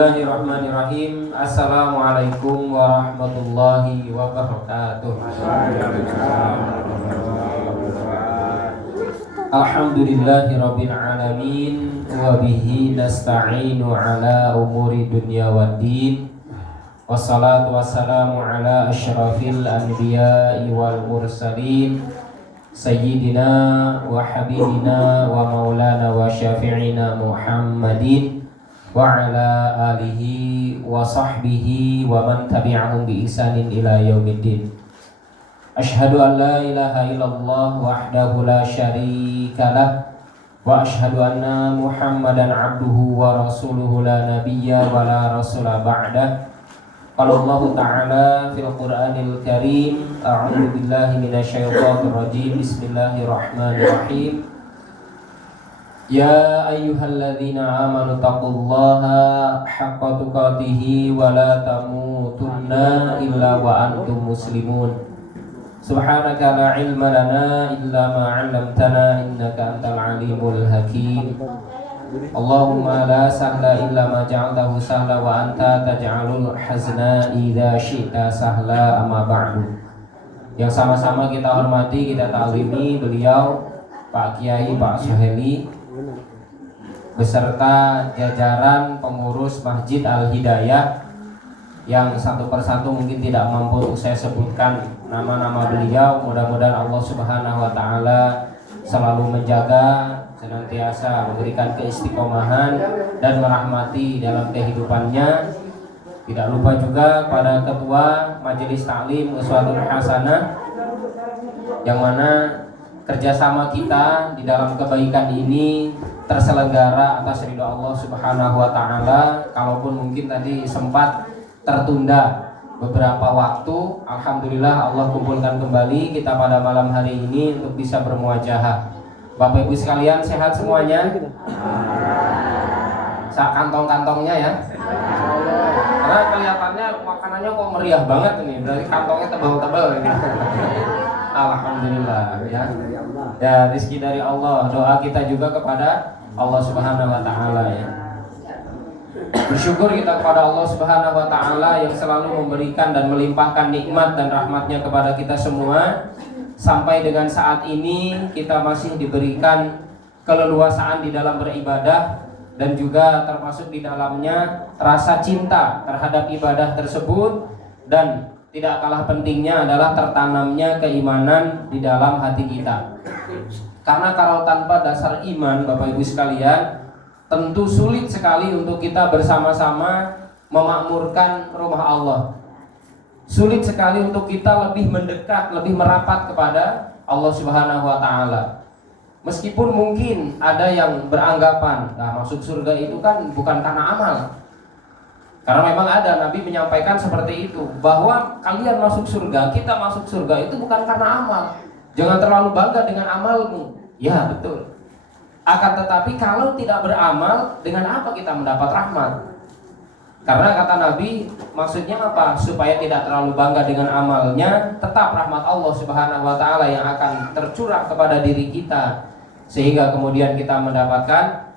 Bismillahirrahmanirrahim. Assalamualaikum warahmatullahi wabarakatuh. Alhamdulillahirabbil alamin wa bihi nasta'inu ala umuri dunya waddin. Wassalatu wassalamu ala asyrafil anbiya'i wal mursalin sayyidina wa habibina wa maulana wa syafi'ina Muhammadin wa ala alihi wa sahbihi wa man tabi'ahum bi ihsanin ila yaumiddin. Asyhadu an la ilaha illallah wahdahu la syarika lah wa asyhadu anna Muhammadan abduhu wa rasuluhu la nabiyya wa la rasula ba'dah. Qala Allah ta'ala fil Qur'anil Karim, a'udzu billahi minasyaitonir rajim. Bismillahirrahmanirrahim. Ya ayyuhalladzina amanu taqullaha haqqa tuqatih wa la tamutunna illa wa antum muslimun. Subhanaka la ilma lana illa ma 'allamtana innaka antal alimul hakim. Allahumma la sahla illa ma ja'altahu sahla wa anta taj'alul hazna idza syi'ta sahla, amma ba'du. Yang sama-sama kita hormati, kita taklimi beliau Pak Kiai Pak Suheli beserta jajaran pengurus Masjid Al-Hidayah yang satu persatu mungkin tidak mampu saya sebutkan nama-nama beliau. Mudah-mudahan Allah Subhanahu wa taala selalu menjaga, senantiasa memberikan keistiqomahan dan merahmati dalam kehidupannya. Tidak lupa juga pada ketua Majelis Taklim Uswatun Hasanah, yang mana kerjasama kita di dalam kebaikan ini terselenggara atas ridho Allah Subhanahu wa taala. Kalaupun mungkin tadi sempat tertunda beberapa waktu, alhamdulillah Allah kumpulkan kembali kita pada malam hari ini untuk bisa bermuajahah. Bapak Ibu sekalian sehat semuanya? Kantong-kantongnya ya. Karena kelihatannya makanannya kok meriah banget ini, dari kantongnya tebal-tebal ini. Alhamdulillah ya. Ya, rezeki dari Allah. Doa kita juga kepada Allah Subhanahu wa taala ya. Bersyukur kita kepada Allah Subhanahu wa taala yang selalu memberikan dan melimpahkan nikmat dan rahmatnya kepada kita semua. Sampai dengan saat ini kita masih diberikan keleluasaan di dalam beribadah, dan juga termasuk di dalamnya rasa cinta terhadap ibadah tersebut, dan tidak kalah pentingnya adalah tertanamnya keimanan di dalam hati kita. Karena kalau tanpa dasar iman, Bapak Ibu sekalian, tentu sulit sekali untuk kita bersama-sama memakmurkan rumah Allah. Sulit sekali untuk kita lebih mendekat, lebih merapat kepada Allah Subhanahu wa taala. Meskipun mungkin ada yang beranggapan, nah, masuk surga itu kan bukan karena amal. Karena memang ada Nabi menyampaikan seperti itu, bahwa kalian masuk surga, kita masuk surga itu bukan karena amal. Jangan terlalu bangga dengan amalmu. Ya betul. Akan tetapi kalau tidak beramal, dengan apa kita mendapat rahmat? Karena kata Nabi, maksudnya apa? Supaya tidak terlalu bangga dengan amalnya, tetap rahmat Allah Subhanahu wa taala yang akan tercurah kepada diri kita, sehingga kemudian kita mendapatkan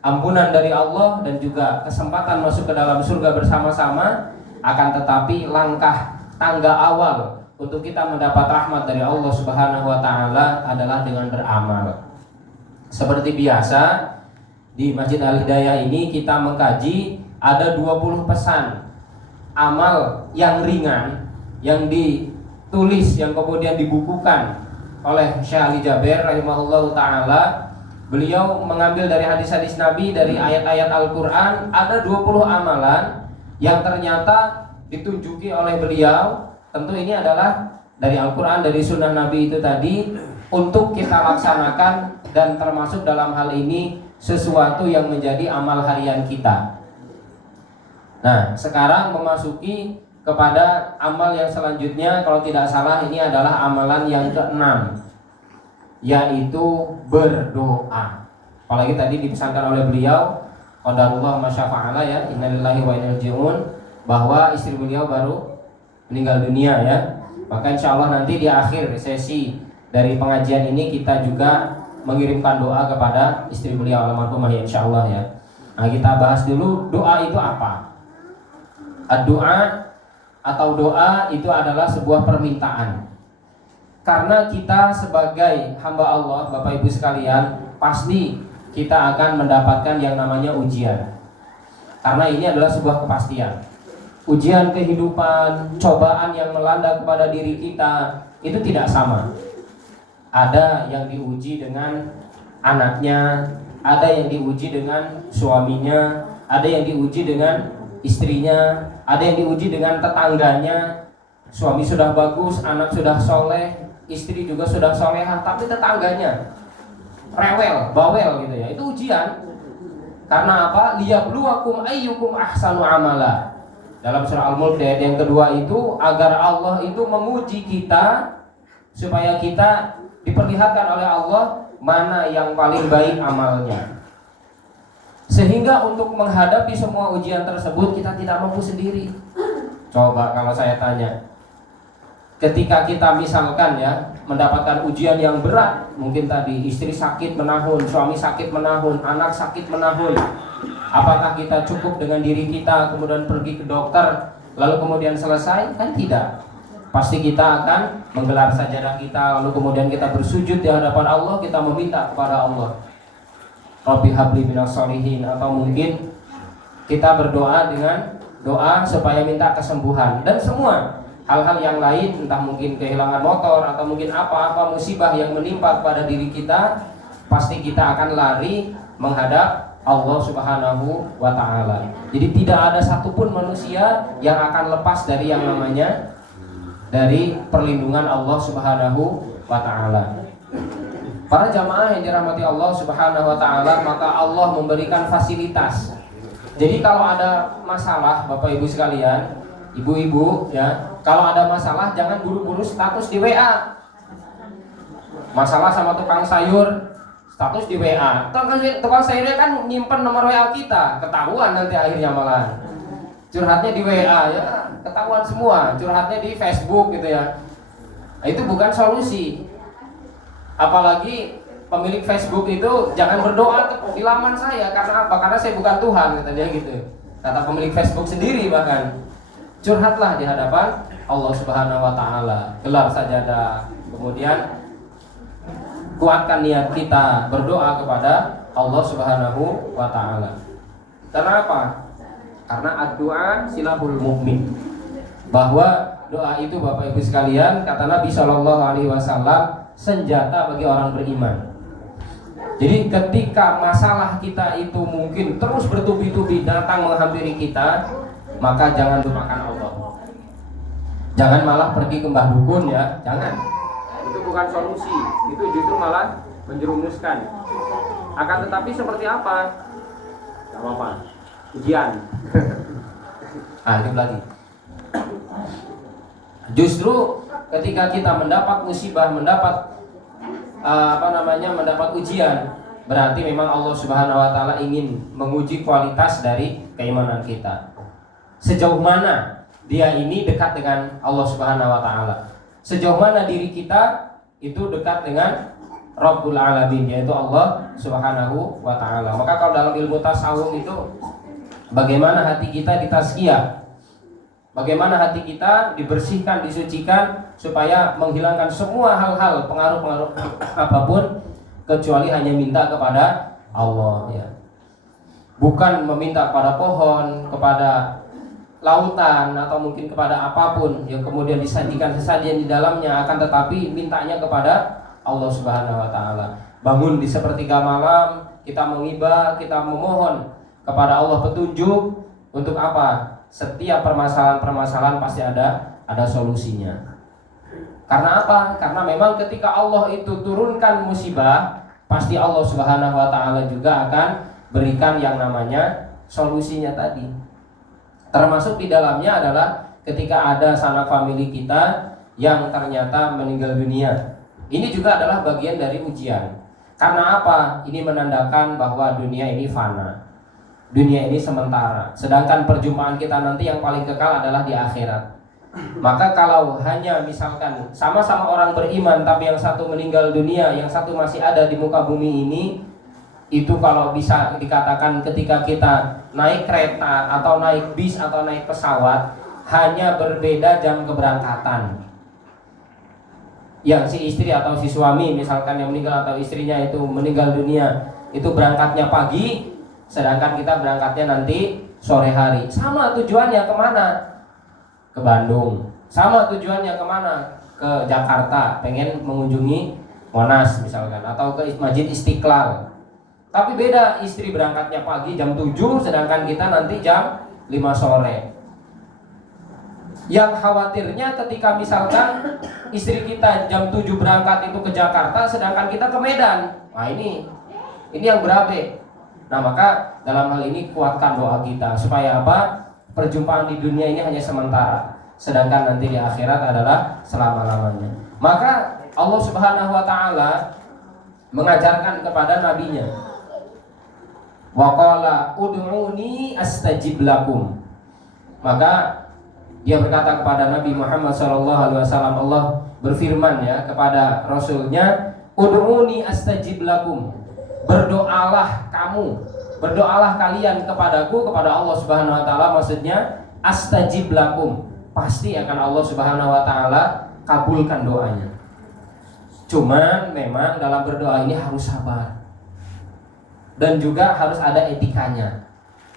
ampunan dari Allah dan juga kesempatan masuk ke dalam surga bersama-sama. Akan tetapi langkah tangga awal untuk kita mendapat rahmat dari Allah Subhanahu wa taala adalah dengan beramal. Seperti biasa di Masjid Al-Hidayah ini kita mengkaji ada 20 pesan amal yang ringan yang ditulis, yang kemudian dibukukan oleh Syekh Ali Jaber rahimahullahu taala. Beliau mengambil dari hadis-hadis Nabi, dari ayat-ayat Al-Qur'an. Ada 20 amalan yang ternyata ditunjuki oleh beliau. Tentu ini adalah dari Al-Qur'an, dari sunnah Nabi itu tadi, untuk kita laksanakan, dan termasuk dalam hal ini sesuatu yang menjadi amal harian kita. Nah, sekarang memasuki kepada amal yang selanjutnya. Kalau tidak salah ini adalah amalan yang ke-6, yaitu berdoa. Apalagi tadi dipesankan oleh beliau, qadarullah masyafa'ala ya, innalillahi wa inna ilaihi raji'un, bahwa istri beliau baru meninggal dunia ya. Maka insya Allah nanti di akhir sesi dari pengajian ini kita juga mengirimkan doa kepada istri beliau almarhumah ya, insya Allah ya. Nah, kita bahas dulu doa itu apa. Doa atau doa itu adalah sebuah permintaan. Karena kita sebagai hamba Allah, Bapak Ibu sekalian, pasti kita akan mendapatkan yang namanya ujian. Karena ini adalah sebuah kepastian. Ujian kehidupan, cobaan yang melanda kepada diri kita itu tidak sama. Ada yang diuji dengan anaknya, ada yang diuji dengan suaminya, ada yang diuji dengan istrinya, ada yang diuji dengan tetangganya. Suami sudah bagus, anak sudah soleh, istri juga sudah solehah, tapi tetangganya rewel, bawel gitu ya. Itu ujian. Karena apa? Liyabluwakum ayyukum ahsanu amala. Dalam surah Al-Mulk ayat yang kedua itu, agar Allah itu menguji kita supaya kita diperlihatkan oleh Allah mana yang paling baik amalnya. Sehingga untuk menghadapi semua ujian tersebut kita tidak mampu sendiri. Coba kalau saya tanya, ketika kita misalkan ya mendapatkan ujian yang berat, mungkin tadi istri sakit menahun, suami sakit menahun, anak sakit menahun, apakah kita cukup dengan diri kita kemudian pergi ke dokter lalu kemudian selesai? Kan tidak. Pasti kita akan menggelar sajadah kita, lalu kemudian kita bersujud di hadapan Allah, kita meminta kepada Allah, Rabbi habli minas sholihin, atau mungkin kita berdoa dengan doa supaya minta kesembuhan. Dan semua hal-hal yang lain, entah mungkin kehilangan motor atau mungkin apa-apa musibah yang menimpa pada diri kita, pasti kita akan lari menghadap Allah Subhanahu wa ta'ala. Jadi tidak ada satupun manusia yang akan lepas dari yang namanya dari perlindungan Allah Subhanahu wa ta'ala. Para jamaah yang dirahmati Allah Subhanahu wa ta'ala, maka Allah memberikan fasilitas. Jadi kalau ada masalah, Bapak Ibu sekalian, ibu-ibu ya, kalau ada masalah jangan buru-buru status di WA. Masalah sama tukang sayur, status di WA. Tukang sayurnya kan nyimpen nomor WA kita, ketahuan nanti akhirnya malah. Curhatnya di WA ya, ketahuan semua. Curhatnya di Facebook gitu ya. Nah, itu bukan solusi. Apalagi pemilik Facebook itu jangan berdoa di laman saya, karena apa? Karena saya bukan Tuhan, kata dia gitu. Kata pemilik Facebook sendiri bahkan. Curhatlah di hadapan Allah Subhanahu wa ta'ala. Gelar sajadah. Kemudian kuatkan niat kita berdoa kepada Allah Subhanahu wa ta'ala. Karena apa? Karena ad-du'a silahul mu'min. Bahwa doa itu Bapak Ibu sekalian, kata Nabi SAW, senjata bagi orang beriman. Jadi ketika masalah kita itu mungkin terus bertubi-tubi datang menghampiri kita, maka jangan lupakan Allah. Jangan malah pergi ke mbah dukun ya, jangan. Itu bukan solusi, itu justru malah menjerumuskan. Akan tetapi seperti apa? Gak apa-apa, ujian. Ini lagi. Justru ketika kita mendapat musibah, mendapat mendapat ujian, berarti memang Allah Subhanahu wa ta'ala ingin menguji kualitas dari keimanan kita. Sejauh mana dia ini dekat dengan Allah Subhanahu wa ta'ala, sejauh mana diri kita itu dekat dengan Rabbul Alamin, yaitu Allah Subhanahu wa ta'ala. Maka kalau dalam ilmu tasawuf itu, bagaimana hati kita ditazkiyah, bagaimana hati kita dibersihkan, disucikan, supaya menghilangkan semua hal-hal pengaruh-pengaruh apapun, kecuali hanya minta kepada Allah ya. Bukan meminta kepada pohon, kepada lautan, atau mungkin kepada apapun yang kemudian disajikan sesajen di dalamnya, akan tetapi mintanya kepada Allah Subhanahu wa ta'ala. Bangun di sepertiga malam, kita mengibah, kita memohon kepada Allah petunjuk. Untuk apa? Setiap permasalahan-permasalahan pasti ada solusinya. Karena apa? Karena memang ketika Allah itu turunkan musibah, pasti Allah Subhanahu wa ta'ala juga akan berikan yang namanya solusinya tadi. Termasuk di dalamnya adalah ketika ada sanak famili kita yang ternyata meninggal dunia. Ini juga adalah bagian dari ujian. Karena apa? Ini menandakan bahwa dunia ini fana, dunia ini sementara. Sedangkan perjumpaan kita nanti yang paling kekal adalah di akhirat. Maka kalau hanya misalkan sama-sama orang beriman, tapi yang satu meninggal dunia, yang satu masih ada di muka bumi ini, itu kalau bisa dikatakan ketika kita naik kereta atau naik bis atau naik pesawat hanya berbeda jam keberangkatan. Yang si istri atau si suami misalkan yang meninggal atau istrinya itu meninggal dunia itu berangkatnya pagi, sedangkan kita berangkatnya nanti sore hari. Sama tujuannya kemana? Ke Bandung. Sama tujuannya kemana? Ke Jakarta, pengen mengunjungi Monas misalkan, atau ke Masjid Istiqlal. Tapi beda, istri berangkatnya pagi jam 7, sedangkan kita nanti jam 5 sore. Yang khawatirnya ketika misalkan istri kita jam 7 berangkat itu ke Jakarta, sedangkan kita ke Medan. Nah ini yang berabe. Nah maka dalam hal ini kuatkan doa kita supaya apa? Perjumpaan di dunia ini hanya sementara, sedangkan nanti di akhirat adalah selama-lamanya. Maka Allah Subhanahu wa taala mengajarkan kepada nabinya, wa qala ud'uni astajib lakum. Maka dia berkata kepada Nabi Muhammad SAW, Allah berfirman ya kepada Rasulnya, ud'uni astajib lakum. Berdoalah kamu, berdoalah kalian kepadaku, kepada Allah Subhanahu wa taala, maksudnya astajib lakum. Pasti akan Allah Subhanahu wa taala kabulkan doanya. Cuman memang dalam berdoa ini harus sabar. Dan juga harus ada etikanya.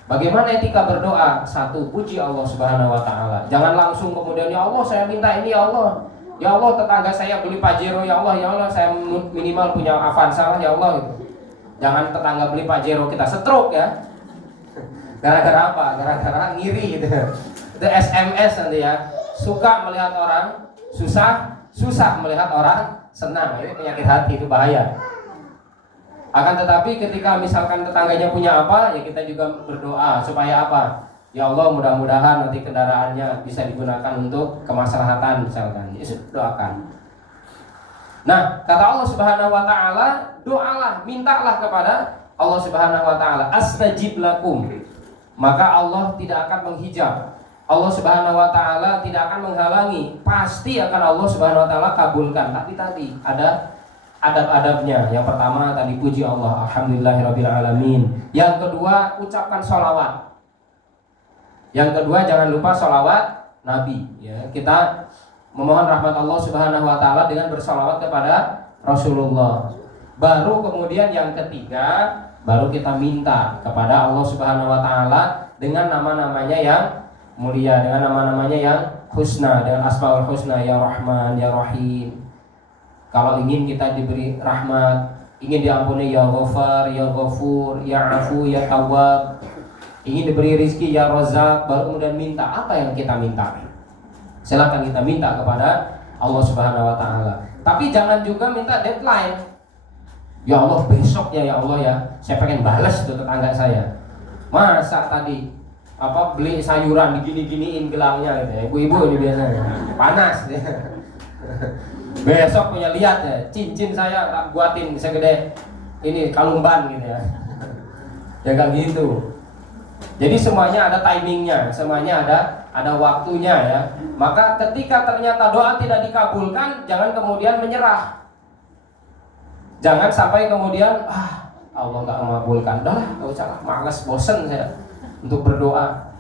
Bagaimana etika berdoa? Satu, puji Allah Subhanahu wa taala. Jangan langsung kemudian ya Allah saya minta ini ya Allah. Ya Allah tetangga saya beli Pajero ya Allah saya minimal punya Avanza ya Allah gitu. Jangan tetangga beli Pajero kita stroke ya. Gara-gara apa? Gara-gara ngiri gitu. Itu SMS nanti ya. Suka melihat orang susah melihat orang senang. Ini penyakit hati, itu bahaya. Akan tetapi ketika misalkan tetangganya punya apa, ya kita juga berdoa supaya apa? Ya Allah mudah-mudahan nanti kendaraannya bisa digunakan untuk kemaslahatan misalkan. Ya doakan. Nah, kata Allah Subhanahu wa taala, doalah, mintalah kepada Allah Subhanahu wa taala, astajib lakum. Maka Allah tidak akan menghijab. Allah Subhanahu wa taala tidak akan menghalangi. Pasti akan Allah Subhanahu wa taala kabulkan. Tapi tadi ada adab-adabnya. Yang pertama tadi puji Allah, alhamdulillahirabbil alamin. Yang kedua ucapkan sholawat. Yang kedua jangan lupa sholawat Nabi. Ya, kita memohon rahmat Allah Subhanahu wa taala dengan bersolawat kepada Rasulullah. Baru kemudian yang ketiga, baru kita minta kepada Allah Subhanahu wa taala dengan nama-namanya yang mulia, dengan nama-namanya yang husna, dengan asmaul husna, ya Rahman, ya Rahim. Kalau ingin kita diberi rahmat, ingin diampuni, ya Ghafar, ya Ghafur, ya Afu, ya Tawwab. Ingin diberi rizki, ya Razzaq. Baru kemudian minta apa yang kita minta. Silakan kita minta kepada Allah Subhanahu wa taala. Tapi jangan juga minta deadline. Ya Allah besok ya Allah ya, saya pengen balas tuh tetangga saya. Masa tadi beli sayuran digini-giniin gelangnya gitu ya. Ibu-ibu ini biasanya panas ya. Besok punya lihat ya, cincin saya tak buatin segede ini kalumban gitu ya. Ya kan gitu. Jadi semuanya ada timingnya, semuanya ada waktunya ya. Maka ketika ternyata doa tidak dikabulkan, jangan kemudian menyerah. Jangan sampai kemudian Allah nggak mengabulkan, udahlah nggak usah lah, malas, bosen saya untuk berdoa.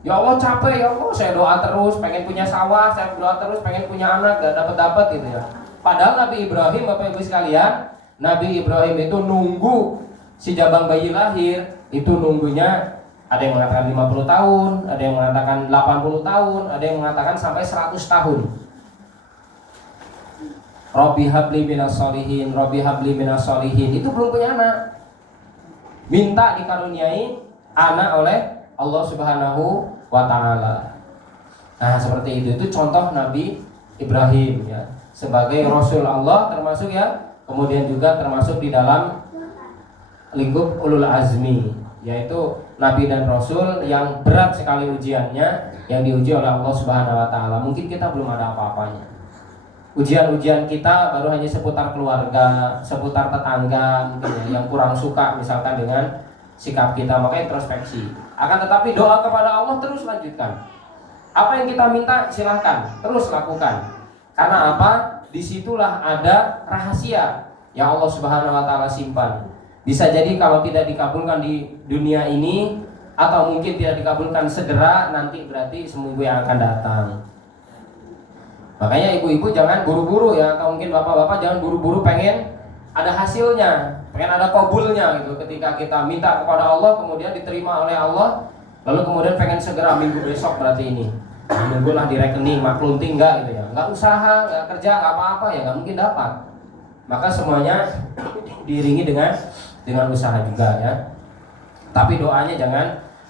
Ya Allah capek, ya Allah saya doa terus, pengen punya sawah, saya doa terus, pengen punya anak, gak dapat gitu ya. Padahal Nabi Ibrahim, Bapak Ibu sekalian, Nabi Ibrahim itu nunggu si jabang bayi lahir, itu nunggunya ada yang mengatakan 50 tahun, ada yang mengatakan 80 tahun, ada yang mengatakan sampai 100 tahun. Rabbi habli minas sholihin, Rabbi habli minas sholihin. Itu belum punya anak, minta dikaruniai anak oleh Allah Subhanahu wa ta'ala. Nah seperti itu contoh Nabi Ibrahim ya, sebagai Rasul Allah termasuk ya, kemudian juga termasuk di dalam lingkup ulul azmi, yaitu Nabi dan Rasul yang berat sekali ujiannya, yang diuji oleh Allah Subhanahu wa ta'ala. Mungkin kita belum ada apa-apanya. Ujian-ujian kita baru hanya seputar keluarga, seputar tetangga mungkin ya, yang kurang suka misalkan dengan sikap kita, maka introspeksi. Akan tetapi doa kepada Allah terus lanjutkan. Apa yang kita minta silahkan terus lakukan. Karena apa? Disitulah ada rahasia yang Allah Subhanahu wa ta'ala simpan. Bisa jadi kalau tidak dikabulkan di dunia ini, atau mungkin tidak dikabulkan segera, nanti berarti seminggu yang akan datang. Makanya ibu-ibu jangan buru-buru ya, atau mungkin bapak-bapak jangan buru-buru pengen ada hasilnya, pengen ada kabulnya gitu. Ketika kita minta kepada Allah kemudian diterima oleh Allah, lalu kemudian pengen segera minggu besok berarti ini. Nunggulah di rekening, maklunting enggak gitu ya. Enggak usaha, enggak kerja, enggak apa-apa ya enggak mungkin dapat. Maka semuanya diiringi dengan usaha juga ya. Tapi doanya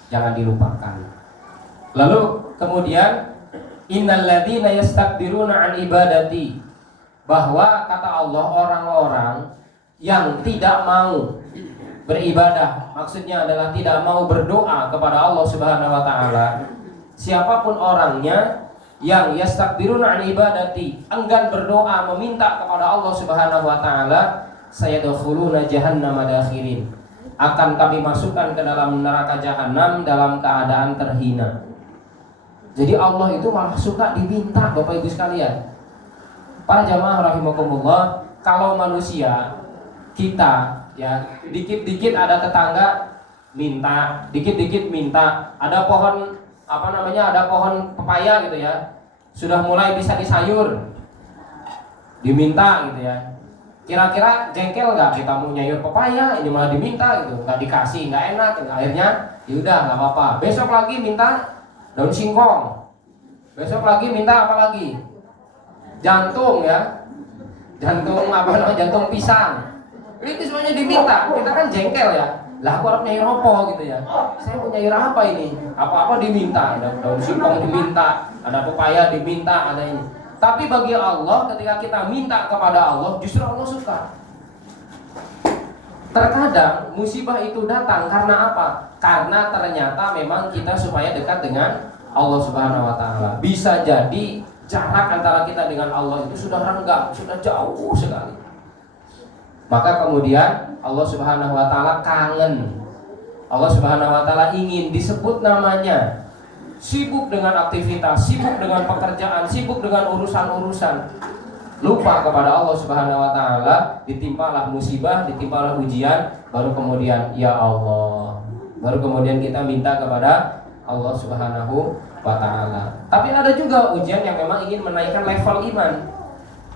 jangan dilupakan. Lalu kemudian innal ladzina yastakbiruna an ibadati, bahwa kata Allah orang-orang yang tidak mau beribadah, maksudnya adalah tidak mau berdoa kepada Allah Subhanahu wa taala. Siapapun orangnya yang yastakbiruna an ibadati, enggan berdoa meminta kepada Allah Subhanahu wa taala, sayadkhuluna jahannama dakhirin, akan kami masukkan ke dalam neraka jahanam dalam keadaan terhina. Jadi Allah itu malah suka diminta, Bapak Ibu sekalian. Para jamaah rahimakumullah, kalau manusia kita ya dikit-dikit ada tetangga minta, dikit-dikit minta, ada pohon ada pohon pepaya gitu ya, sudah mulai bisa disayur, diminta gitu ya. Kira-kira jengkel nggak kita mau nyayur pepaya, ini malah diminta gitu, nggak dikasih, nggak enak. Akhirnya yaudah nggak apa-apa. Besok lagi minta daun singkong, besok lagi minta apa lagi? Jantung ya, jantung pisang. Ini semuanya diminta. Kita kan jengkel ya. Lah aku harus nyayur apa gitu ya. Saya mau nyayur apa ini? Apa-apa diminta. Ada daun singkong diminta, ada pepaya diminta, ada ini. Tapi bagi Allah ketika kita minta kepada Allah, justru Allah suka. Terkadang musibah itu datang karena apa? Karena ternyata memang kita supaya dekat dengan Allah Subhanahu wa taala. Bisa jadi jarak antara kita dengan Allah itu sudah renggang, sudah jauh sekali. Maka kemudian Allah Subhanahu wa taala kangen. Allah Subhanahu wa taala ingin disebut namanya. Sibuk dengan aktivitas, sibuk dengan pekerjaan, sibuk dengan urusan-urusan, lupa kepada Allah Subhanahu wa taala, ditimpalah musibah, ditimpalah ujian, baru kemudian ya Allah, baru kemudian kita minta kepada Allah Subhanahu wa taala. Tapi ada juga ujian yang memang ingin menaikkan level iman,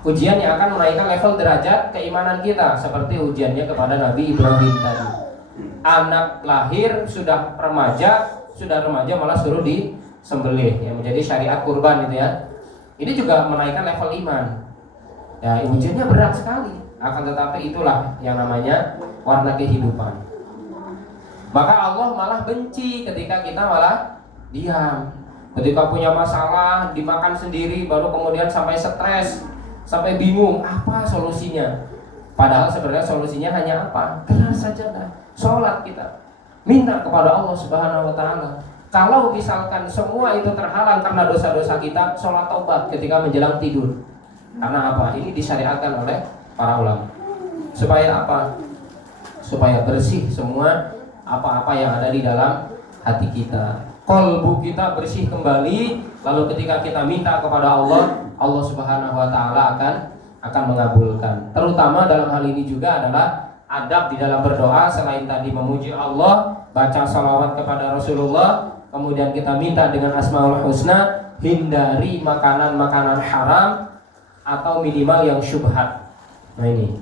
ujian yang akan menaikkan level derajat keimanan kita, seperti ujiannya kepada Nabi Ibrahim tadi. Anak lahir sudah remaja malah suruh disembelih ya, menjadi syariat kurban gitu ya. Ini juga menaikkan level iman. Ya, ujiannya berat sekali. Akan tetapi itulah yang namanya warna kehidupan. Maka Allah malah benci ketika kita malah diam. Ketika punya masalah, dimakan sendiri, baru kemudian sampai stres, sampai bingung apa solusinya. Padahal sebenarnya solusinya hanya apa? Gelar sajadah, sholat kita, minta kepada Allah Subhanahu wa taala. Kalau misalkan semua itu terhalang karena dosa-dosa kita, sholat taubat ketika menjelang tidur. Karena apa? Ini disyariatkan oleh para ulama. Supaya apa? Supaya bersih semua apa-apa yang ada di dalam hati kita. Kolbu kita bersih kembali. Lalu ketika kita minta kepada Allah, Allah Subhanahu wa taala akan mengabulkan. Terutama dalam hal ini juga adalah adab di dalam berdoa. Selain tadi memuji Allah, baca salawat kepada Rasulullah, kemudian kita minta dengan Asmaul Husna, hindari makanan-makanan haram atau minimal yang syubhat. Nah ini,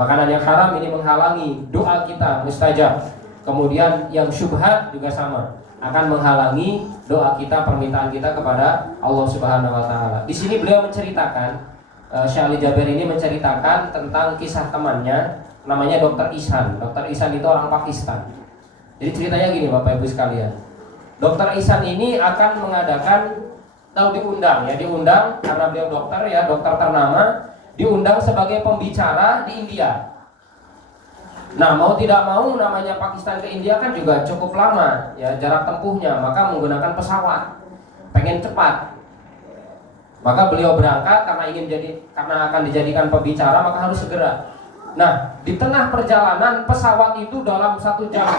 makanan yang haram ini menghalangi doa kita mustajab. Kemudian yang syubhat juga sama, akan menghalangi doa kita, permintaan kita kepada Allah Subhanahu wa taala. Di sini beliau menceritakan, Syekh Ali Jaber ini menceritakan tentang kisah temannya, namanya Dr. Ihsan. Dr. Ihsan itu orang Pakistan. Jadi ceritanya gini Bapak Ibu sekalian. Dr. Ihsan ini akan mengadakan, diundang karena beliau dokter ya, dokter ternama, diundang sebagai pembicara di India. Nah, mau tidak mau namanya Pakistan ke India kan juga cukup lama ya jarak tempuhnya, maka menggunakan pesawat. Pengen cepat. Maka beliau berangkat karena akan dijadikan pembicara, maka harus segera. Nah, di tengah perjalanan pesawat itu dalam 1 jam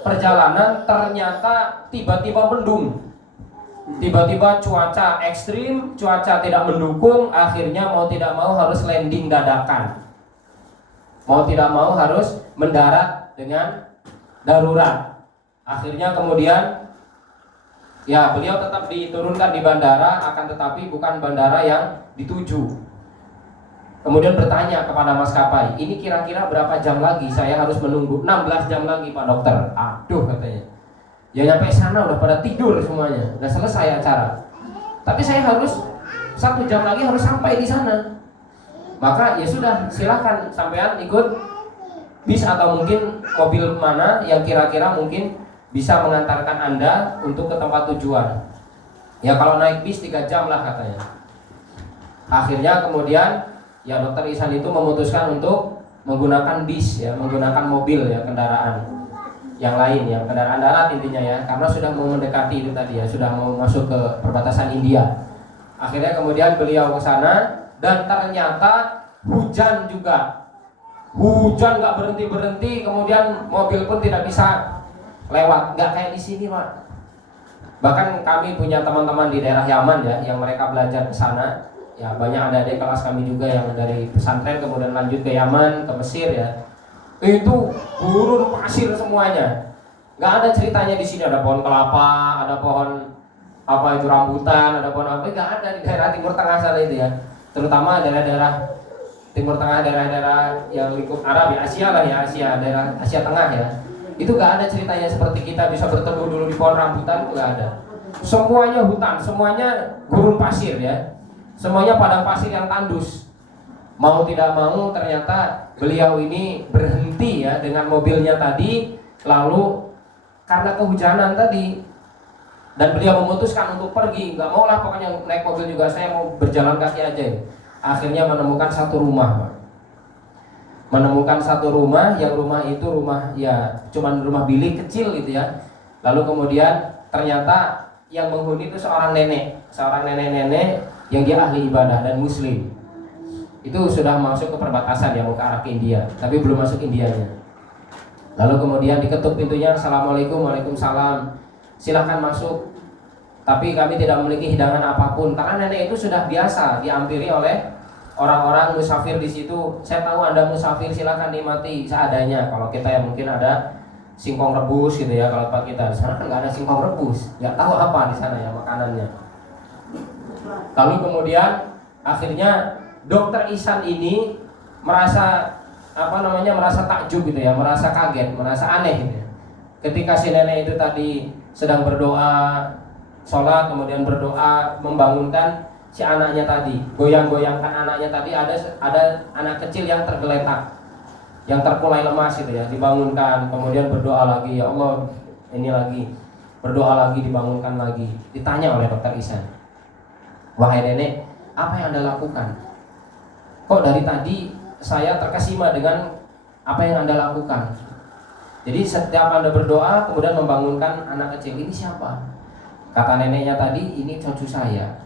perjalanan ternyata tiba-tiba mendung. Tiba-tiba cuaca ekstrim, cuaca tidak mendukung, akhirnya mau tidak mau harus landing dadakan. Mau tidak mau harus mendarat dengan darurat. Akhirnya kemudian ya beliau tetap diturunkan di bandara, akan tetapi bukan bandara yang dituju. Kemudian bertanya kepada maskapai, ini kira-kira berapa jam lagi saya harus menunggu? 16 jam lagi Pak Dokter. Aduh katanya. Ya nyampe sana udah pada tidur semuanya, udah selesai acara. Tapi saya harus 1 jam lagi harus sampai di sana. Maka ya sudah, silakan sampean ikut bis atau mungkin mobil mana yang kira-kira mungkin bisa mengantarkan Anda untuk ke tempat tujuan. Ya kalau naik bis 3 jam lah katanya. Akhirnya kemudian ya Dokter Ihsan itu memutuskan untuk menggunakan bis ya, menggunakan mobil ya, kendaraan yang lain ya, kendaraan darat intinya ya, karena sudah mau mendekati itu tadi ya, sudah mau masuk ke perbatasan India. Akhirnya kemudian beliau ke sana dan ternyata hujan juga. Hujan nggak berhenti-berhenti, kemudian mobil pun tidak bisa lewat, nggak kayak di sini Pak. Bahkan kami punya teman-teman di daerah Yaman ya, yang mereka belajar ke sana. Ya banyak adik-adik kelas kami juga yang dari pesantren kemudian lanjut ke Yaman, ke Mesir ya. Itu gurun pasir semuanya. Nggak ada ceritanya di sini ada pohon kelapa, ada pohon apa itu rambutan, ada pohon apa, nggak ada di daerah Timur Tengah sana itu ya. Terutama daerah-daerah Timur Tengah, daerah-daerah yang lingkup Arab ya, Asia lah ya, Asia, daerah Asia Tengah ya. Itu nggak ada ceritanya seperti kita bisa berteduh dulu di pohon rambutan, nggak ada. Semuanya hutan, semuanya gurun pasir ya. Semuanya padang pasir yang tandus. Mau tidak mau ternyata beliau ini berhenti ya dengan mobilnya tadi. Lalu karena kehujanan tadi, dan beliau memutuskan untuk pergi, nggak mau lah pokoknya naik mobil juga, saya mau berjalan kaki aja. Akhirnya menemukan satu rumah Pak. Menemukan satu rumah, yang rumah itu rumah ya cuman rumah bilik kecil gitu ya. Lalu kemudian ternyata yang menghuni itu seorang nenek yang dia ahli ibadah dan muslim. Itu sudah masuk ke perbatasan ya, mau ke arah ke India, tapi belum masuk Indianya. Lalu kemudian diketuk pintunya, Assalamualaikum, Waalaikumsalam, silahkan masuk. Tapi kami tidak memiliki hidangan apapun, karena nenek itu sudah biasa diampiri oleh orang-orang musafir di situ. Saya tahu Anda musafir, silahkan nikmati seadanya. Kalau kita yang mungkin ada singkong rebus gitu ya, kalau tempat kita di sana kan nggak ada singkong rebus, nggak tahu apa di sana ya makanannya. Lalu kemudian akhirnya Dokter Ihsan ini merasa merasa takjub gitu ya, merasa kaget, merasa aneh gitu ya. Ketika si nenek itu tadi sedang berdoa, sholat, kemudian berdoa membangunkan si anaknya tadi, goyang-goyangkan anaknya tadi, ada anak kecil yang tergeletak, yang terkulai lemas gitu ya, dibangunkan, kemudian berdoa lagi, ya Allah ini lagi, berdoa lagi, dibangunkan lagi. Ditanya oleh Dokter Ihsan, wahai nenek, apa yang Anda lakukan? Kok dari tadi saya terkesima dengan apa yang Anda lakukan? Jadi setiap Anda berdoa kemudian membangunkan anak kecil, ini siapa? Kata neneknya tadi, ini cucu saya.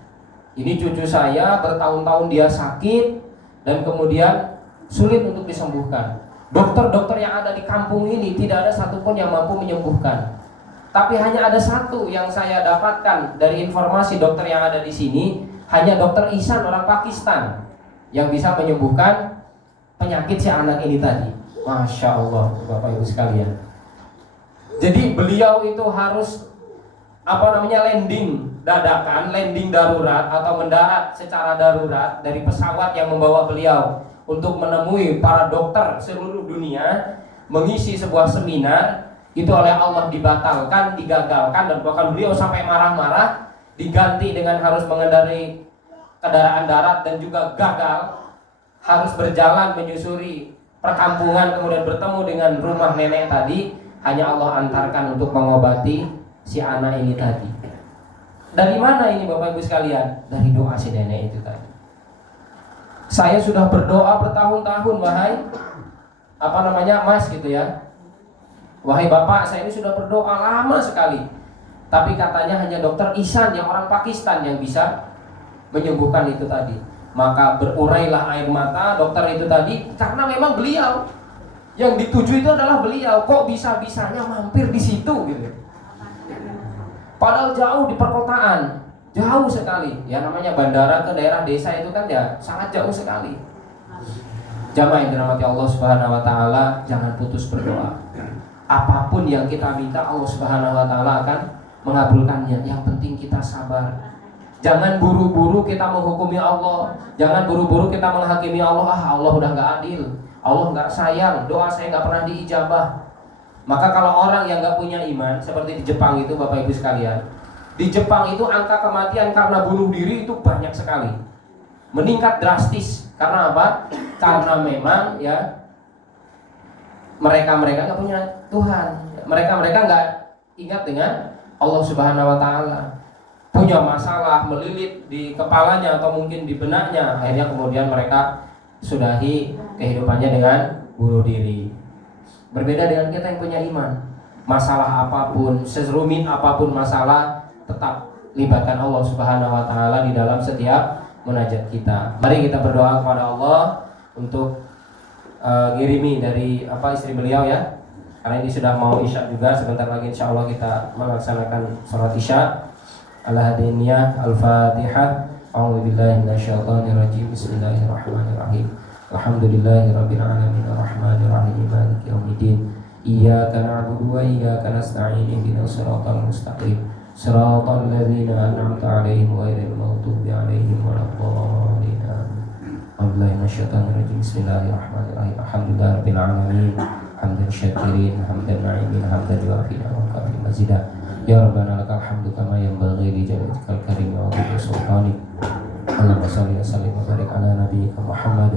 Ini cucu saya, bertahun-tahun dia sakit dan kemudian sulit untuk disembuhkan. Dokter-dokter yang ada di kampung ini tidak ada satupun yang mampu menyembuhkan. Tapi hanya ada satu yang saya dapatkan dari informasi dokter yang ada di sini, hanya Dokter Ihsan orang Pakistan yang bisa menyembuhkan penyakit si anak ini tadi. Masya Allah, Bapak Ibu sekalian. Jadi beliau itu harus landing dadakan, landing darurat atau mendarat secara darurat dari pesawat yang membawa beliau untuk menemui para dokter seluruh dunia, mengisi sebuah seminar. Itu oleh Allah dibatalkan, digagalkan, dan bahkan beliau sampai marah-marah, diganti dengan harus mengendarai kendaraan darat dan juga gagal, harus berjalan menyusuri perkampungan, kemudian bertemu dengan rumah nenek tadi. Hanya Allah antarkan untuk mengobati si anak ini tadi. Dari mana ini Bapak Ibu sekalian? Dari doa si nenek itu tadi. Saya sudah berdoa bertahun-tahun, wahai Mas gitu ya. Wahai Bapak, saya ini sudah berdoa lama sekali. Tapi katanya hanya Dokter Ihsan yang orang Pakistan yang bisa menyembuhkan itu tadi. Maka berurailah air mata dokter itu tadi, karena memang beliau yang dituju itu adalah beliau. Kok bisa-bisanya mampir di situ gitu. Padahal jauh di perkotaan, jauh sekali. Ya namanya bandara ke daerah desa itu kan ya sangat jauh sekali. Jamaah yang dirahmati Allah Subhanahu wa taala, jangan putus berdoa. apapun yang kita minta Allah Subhanahu wa taala akan mengabulkannya. Yang penting kita sabar. Jangan buru-buru kita menghukumi Allah. Jangan buru-buru kita menghakimi Allah. Allah udah gak adil, Allah gak sayang, doa saya gak pernah diijabah. Maka kalau orang yang gak punya iman, seperti di Jepang itu Bapak Ibu sekalian, di Jepang itu angka kematian karena bunuh diri itu banyak sekali, meningkat drastis. Karena apa? Karena memang ya mereka gak punya Tuhan. Mereka gak ingat dengan Allah Subhanahu wa taala. Punya masalah melilit di kepalanya atau mungkin di benaknya, akhirnya kemudian mereka sudahi kehidupannya dengan bunuh diri. Berbeda dengan kita yang punya iman. Masalah apapun, serumit apapun masalah, tetap libatkan Allah Subhanahu wa taala di dalam setiap munajat kita. Mari kita berdoa kepada Allah untuk ngirimi dari istri beliau ya. Karena ini sudah mau Isya juga, sebentar lagi insya Allah kita melaksanakan sholat Isya. Al-Hadiniyah Al-Fatihah. A'udzubillahi minasyaitonirrajim. Bismillahirrahmanirrahim. Alhamdulillahirabbil alamin arrahmanir rahim maliki yaumiddin. Iyyaka na'budu wa iyyaka nasta'in ihdinas siratal mustaqim. Siratal ladzina an'amta 'alaihim ghairil maghdubi 'alaihim waladdallin. A'udzubillahi minasyaitonirrajim. Bismillahirrahmanirrahim. Alhamdulillahirabbil alamin. Hamdan syakirin, hamdan na'imin, hamdan yuafi'u wa kafi mazidah. Ya Rabbana lakal hamdu kama yanbaghi li jalalikal karim wa wajhi sultanik. Allahumma shalli wa sallim wa barik ala nabiyyika Muhammad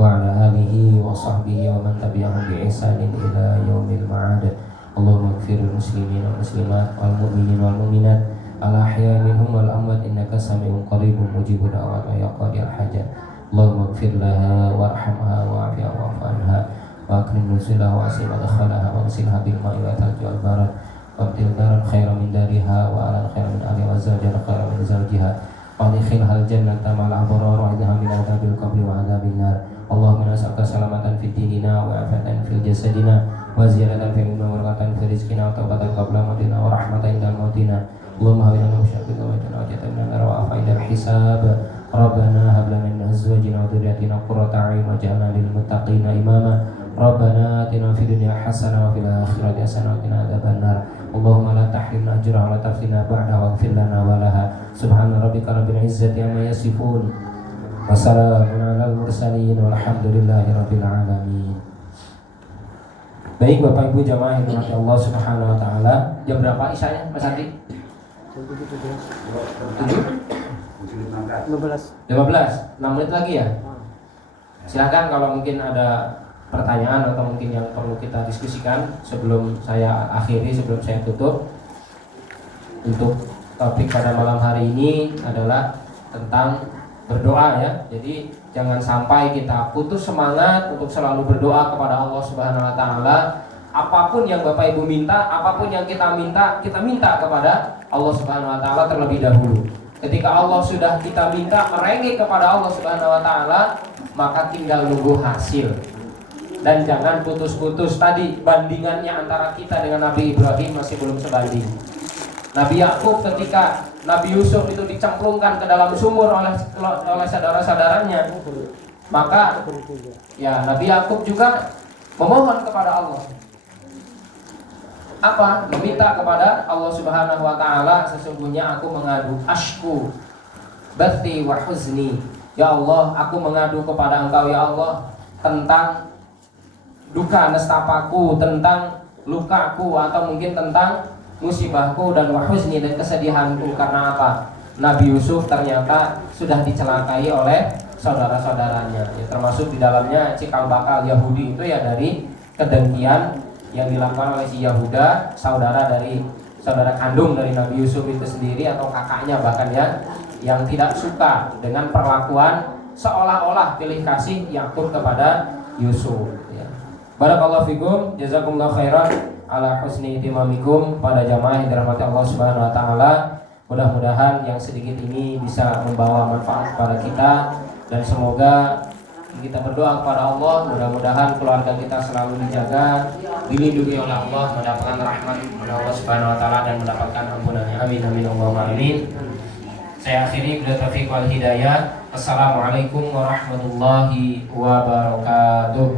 wa ala alihi wa sahbihi wa man tabi'ahum bi ihsanin ila yaumil ma'ad. Allahumma ighfir lil muslimin wal muslimat wal mu'minin wal mu'minat al ahya'i minhum wal amwat innaka sami'un qaribun mujibud da'wat ya qadiyal hajat. Allahumma ighfir laha warhamha wa'afiha wa'fu anha wa akrim nuzulah wa asim adkhalaha wa ghsilha bil ma'i wa thalji wal barad. Wabdil daran khairan min dariha wa alan khairan min ahli wa zawjan khairan min zawjiha wa adkhilhal jannata ma'al abrar wa idha min adzabil qabri wa adzabin nar. Allahumma nas'aluka salamatan fid dinina wa afatan fil jasadina wa ziyadatan fil ilmi wa barakatan fil rizqina wa taubatan qabla mautina wa rahmatan indal mautina. Allahumma hawina musyaqqa wa jannatan min nar wa afaidal hisab. Rabbana hab lana min azwajina wa dhurriyyatina qurrata a'yun waj'alna lil muttaqina imama. Rabbana atina fid dunya hasanah wa fil akhirati hasanah wa qina adzabannar. Allahumma la tahrimna ajraha wa la taftina ba'daha waghfir lana wa laha. Subhana rabbika rabbil izzati amma yasifun wa salamun 'alal mursalin walhamdulillahi rabbil alamin. Baik Bapak Ibu jamaah yang dirahmati Allah Subhanahu wa taala, jam berapa isyanya Mas Adi? 15, 6 menit lagi ya. Silakan kalau mungkin ada pertanyaan atau mungkin yang perlu kita diskusikan sebelum saya akhiri, sebelum saya tutup. Untuk topik pada malam hari ini adalah tentang berdoa ya. Jadi jangan sampai kita putus semangat untuk selalu berdoa kepada Allah Subhanahu wa taala. Apapun yang Bapak Ibu minta, apapun yang kita minta kepada Allah Subhanahu wa taala terlebih dahulu. Ketika Allah sudah kita minta merengek kepada Allah Subhanahu wa taala, maka tinggal nunggu hasil. Dan jangan putus-putus. Tadi bandingannya antara kita dengan Nabi Ibrahim masih belum sebanding. Nabi Yakub ketika Nabi Yusuf itu dicemplungkan ke dalam sumur oleh saudara-saudaranya, maka ya Nabi Yakub juga memohon kepada Allah. Apa? Meminta kepada Allah Subhanahu wa taala, sesungguhnya aku mengadu ashku bathi wa huzni. Ya Allah, aku mengadu kepada Engkau ya Allah tentang duka nestapaku, tentang lukaku, atau mungkin tentang musibahku dan wahuzni dan kesedihanku. Karena apa? Nabi Yusuf ternyata sudah dicelakai oleh saudara-saudaranya ya, termasuk di dalamnya cikal bakal Yahudi itu ya dari kedengkian yang dilakukan oleh si Yahuda, saudara kandung dari Nabi Yusuf itu sendiri, atau kakaknya bahkan ya, yang tidak suka dengan perlakuan seolah-olah pilih kasih Yakub kepada Yusuf ya. Barakallahu fikum, jazakumullah khairan ala husni ihtimamikum. Pada jamaah yang dirahmati Allah Subhanahu wa taala, mudah-mudahan yang sedikit ini bisa membawa manfaat kepada kita, dan semoga kita berdoa kepada Allah, mudah-mudahan keluarga kita selalu dijaga, dilindungi oleh Allah, mendapatkan rahmat oleh Allah Subhanahu wa taala dan mendapatkan ampunannya. Amin amin Allahumma amin. Saya akhiri bila taufiq wal hidayah. Assalamualaikum warahmatullahi wabarakatuh.